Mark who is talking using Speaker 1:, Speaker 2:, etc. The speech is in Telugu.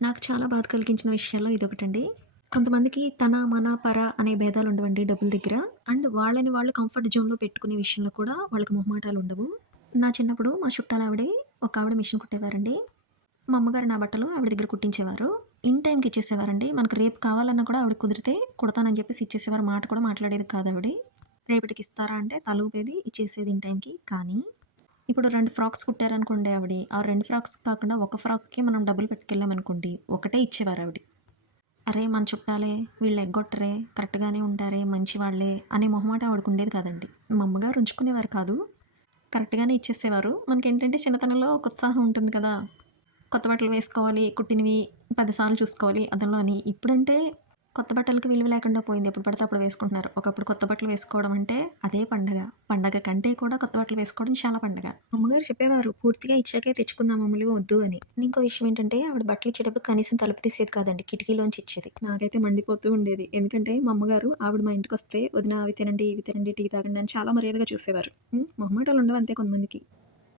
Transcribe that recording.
Speaker 1: నాకు చాలా బాధ కలిగించిన విషయాల్లో ఇదొకటండి. కొంతమందికి తన, మన, పర అనే భేదాలు ఉండవండి డబ్బుల దగ్గర. అండ్ వాళ్ళని వాళ్ళు కంఫర్ట్ జోన్‌లో పెట్టుకునే విషయంలో కూడా వాళ్ళకి మొహమాటాలుండవు. నా చిన్నప్పుడు మా చుట్టాలావిడే ఒకావిడ మిషన్ కుట్టేవారండి. మా అమ్మగారు నా బట్టలు ఆవిడ దగ్గర కుట్టించేవారు. ఇన్ టైంకి ఇచ్చేసేవారండి. మనకు రేపు కావాలన్నా కూడా ఆవిడ కుదిరితే కుడతానని చెప్పేసి ఇచ్చేసేవారు. మాట కూడా మాట్లాడేది కాదు ఆవిడ రేపటికి ఇస్తారా అంటే తలూపేది ఇచ్చేసేది ఇన్ టైంకి కానీ ఇప్పుడు రెండు ఫ్రాక్స్ కుట్టారనుకోండి ఆవిడ, ఆ రెండు ఫ్రాక్స్ కాకుండా ఒక ఫ్రాక్‌కి మనం డబ్బులు పెట్టుకెళ్ళామనుకోండి ఒకటే ఇచ్చేవారు ఆవిడ అరే! మన చుట్టాలే, వీళ్ళు ఎగ్గొట్టరే, కరెక్ట్‌గానే ఉంటారే, మంచివాళ్ళే అనే మొహమాట ఆవిడకుండేది కాదండి. మా అమ్మగారు ఉంచుకునేవారు కాదు. కరెక్ట్‌గానే ఇచ్చేసేవారు. మనకేంటంటే చిన్నతనంలో ఒక ఉత్సాహం ఉంటుంది కదా! కొత్త బట్టలు వేసుకోవాలి, కుట్టినవి పదిసార్లు చూసుకోవాలి అదనలో అని. ఇప్పుడంటే కొత్త బట్టలకి విలువ లేకుండా పోయింది. ఎప్పుడు పడితే అప్పుడు వేసుకుంటున్నారు. ఒకప్పుడు కొత్త బట్టలు వేసుకోవడం అంటే అదే పండగ. పండగ కంటే కూడా కొత్త బట్టలు వేసుకోవడం చాలా పండగ. అమ్మగారు చెప్పేవారు పూర్తిగా ఇచ్చాకే తెచ్చుకుందాం అమ్ములు వద్దు అని. ఇంకో విషయం ఏంటంటే ఆవిడ బట్టలు ఇచ్చేటప్పుడు కనీసం తలుపు తీసేది కాదండి. కిటికీలోంచి ఇచ్చేది. నాకైతే మండిపోతూ ఉండేది. ఎందుకంటే మా అమ్మగారు ఆవిడ మా ఇంటికొస్తే వదిన అవి తినండి, ఇవి తినండి, టీ తాగండి అని చాలా మర్యాదగా చూసేవారు. హ్మ్. మొహమాటాలు ఉండవు అంతే కొంతమందికి.